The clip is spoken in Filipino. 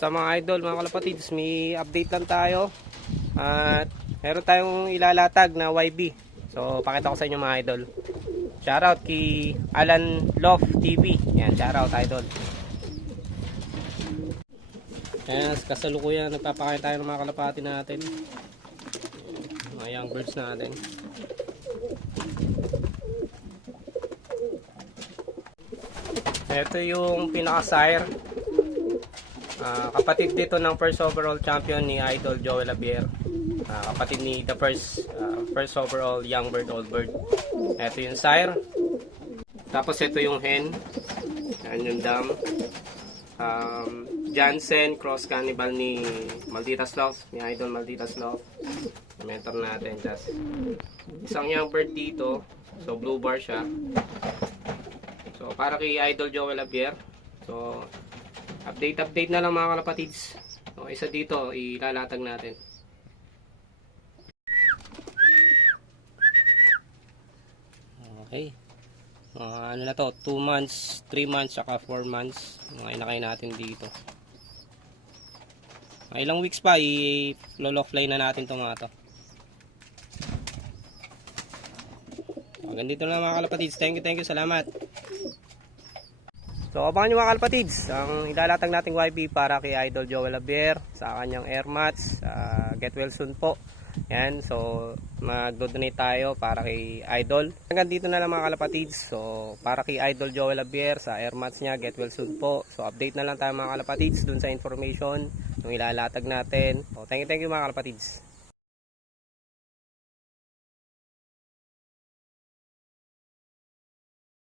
Sa mga idol, mga kalapatids, may update lang tayo. At meron tayong ilalatag na YB. So, pakita ko sa inyo mga idol. Shoutout kay Alan Love TV. Yan, shoutout idol. Ayan, kasalukuyan, nagpapakain tayo ng mga kalapati natin. Mga young birds natin. Ito yung pinaka-sire. Ah, kapatid dito ng first overall champion ni Idol Joel Abier. Ah, kapatid ni the first ah, first overall young bird old bird. Ito yung sire. Tapos ito yung hen. Yan yung dam. Um, Jansen cross cannibal ni Maldita Sloth, ni Idol Maldita Sloth. Mentor natin. Tapos isang young bird dito. So blue bar siya. So para kay Idol Joel Abier. So update update na lang mga kalapatids. So isa dito ilalatag natin. Okay. Mga ano na to, 2 months, 3 months, saka 4 months. Mga inakay natin dito. Mga ilang weeks pa, i-lolo-fly na natin to mga to. Hanggang dito lang mga kalapatids. Thank you, thank you. Salamat. So, abangan nyo mga kalapatids. Ang ilalatag nating YB para kay Idol Joel Abier sa kanyang air mats. Uh, get well soon po. Yan. So, mag-donate tayo para kay Idol. Hanggang dito na lang mga kalapatids. So, para kay Idol Joel Abier sa air mats niya, get well soon po. So, update na lang tayo mga kalapatids dun sa information nung ilalatag natin. So, thank you, thank you mga kalapatids.